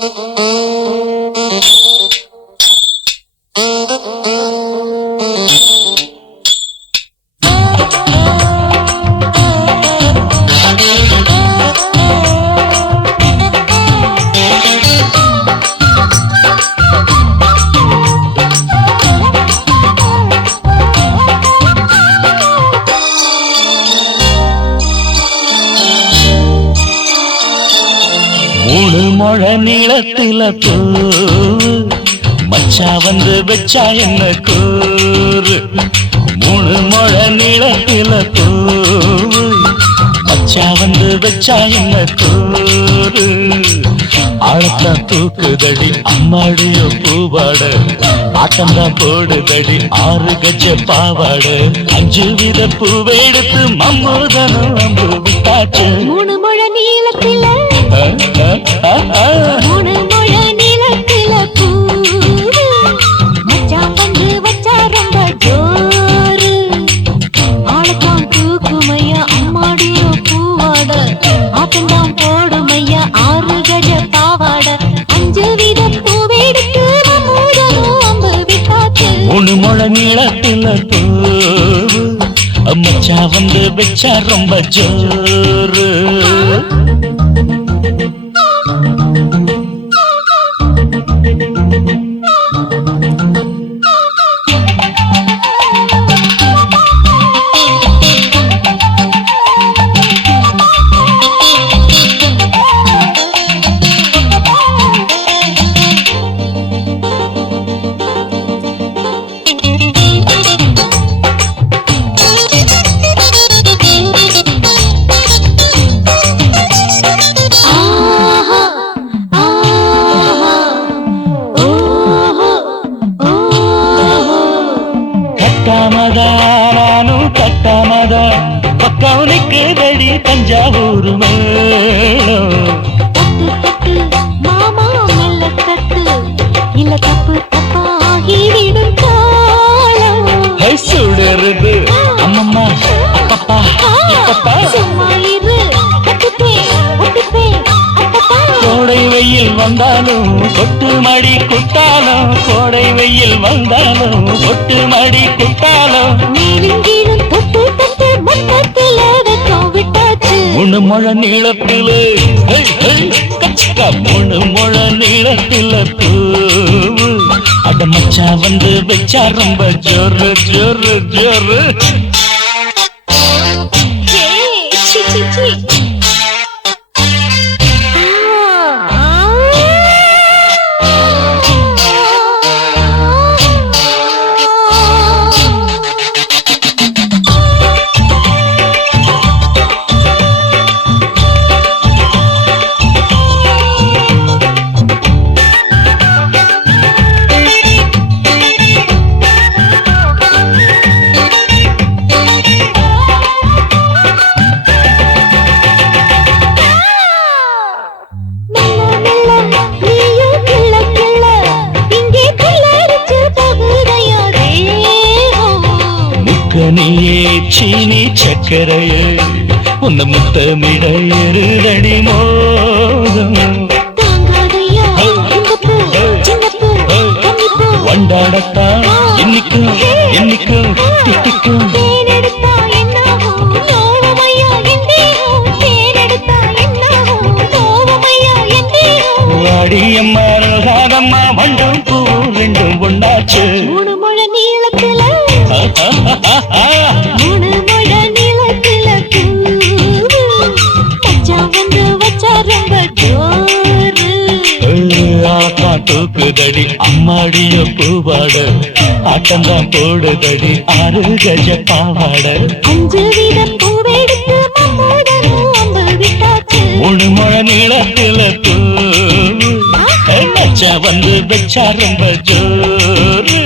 மூணு முழ நீளத்தில பூ மச்சா வந்து வச்சா என்ன கூறு. மூணு முழ நீளத்தில பூ மச்சா வந்து வச்சா என்ன கூறு. ஆழத்தான் தூக்குதடி அம்மாடிய பூவாட, ஆட்டம்தான் போடுதடி 6 கஜ பாவாட. 5 வித பூவெடுத்து மம்மூதனும் அம்பு விட்டாச்சு. மூணு முழ நீளத்தில மூணு முழ நீளத்தில பூ மச்சான் வந்து வச்சா ரொம்ப ஜோரு. ஆளத்தான் தூக்குமையா அம்மாடிய பூவாட, ஆட்டம்தான் போடுமையா 6 கஜ பாவாட. 5 வித பூவெடுத்து மம்மூதனும் அம்பு விட்டாச்சு. மூணு முழ நீளத்தில பூ மச்சா வந்து வச்சா ரொம்ப ஜோரு. கட்டாமதானும் கட்டாமதா பக்கம் நிற்குதடி தஞ்சாவூர் மேளம். தட்டு தட்டு மாமா மெல்ல தட்டு, இல்ல தப்பு தப்பாகி விடும் காலம். சுடருது அம்மம்மா அப்பப்பா இப்பப்பா. சும்மா இரு கட்டுப்பேன் ஒட்டுப்பேன் அப்பப்பா. கோடை வெயில் வந்தாலும் கொட்டு மடி குத்தாலும், கோடை வெயில் வந்தாலும் கொட்டு மடி குத்தாலும். மேலும் கீழும் தொட்டு தொட்டு மொத்தத்தில வெக்கம் விட்டாச்சு. மூணு முழ நீளத்தில கச்சிக்கா, மூணு முழ நீளத்தில பூவு அட மச்சா வந்து வச்சா ரொம்ப ஜோரு ஜோரு ஜோரு. ஏய், சி, சி, சி. நீயே சீனி சக்கரையே உன்ன முத்தமிட எருதடி மோகம். வண்டாடத்தான் என்னைக்கும் என்னைக்கும் திட்டிக்கும். வாடியம்மா ரோசாதம்மா வண்டும் பூ ரெண்டும் ஒண்ணாச்சு. மூணு முழ நீளத்தில மூணு முழ நீளத்தில மச்சான் வந்து வச்சா ரொம்ப ஜோரு. ஆத்தான் தூக்குதடி அம்மாடிய பூவாட, ஆட்டம்தான் போடுதடி 6 கஜ பாவாட. 5 வித பூவெடுத்து மம்மூதனும் அம்பு விட்டாச்சு. மூணு முழ நீளத்தில பூ மச்சா வந்து வச்சா ரொம்ப ஜோரு.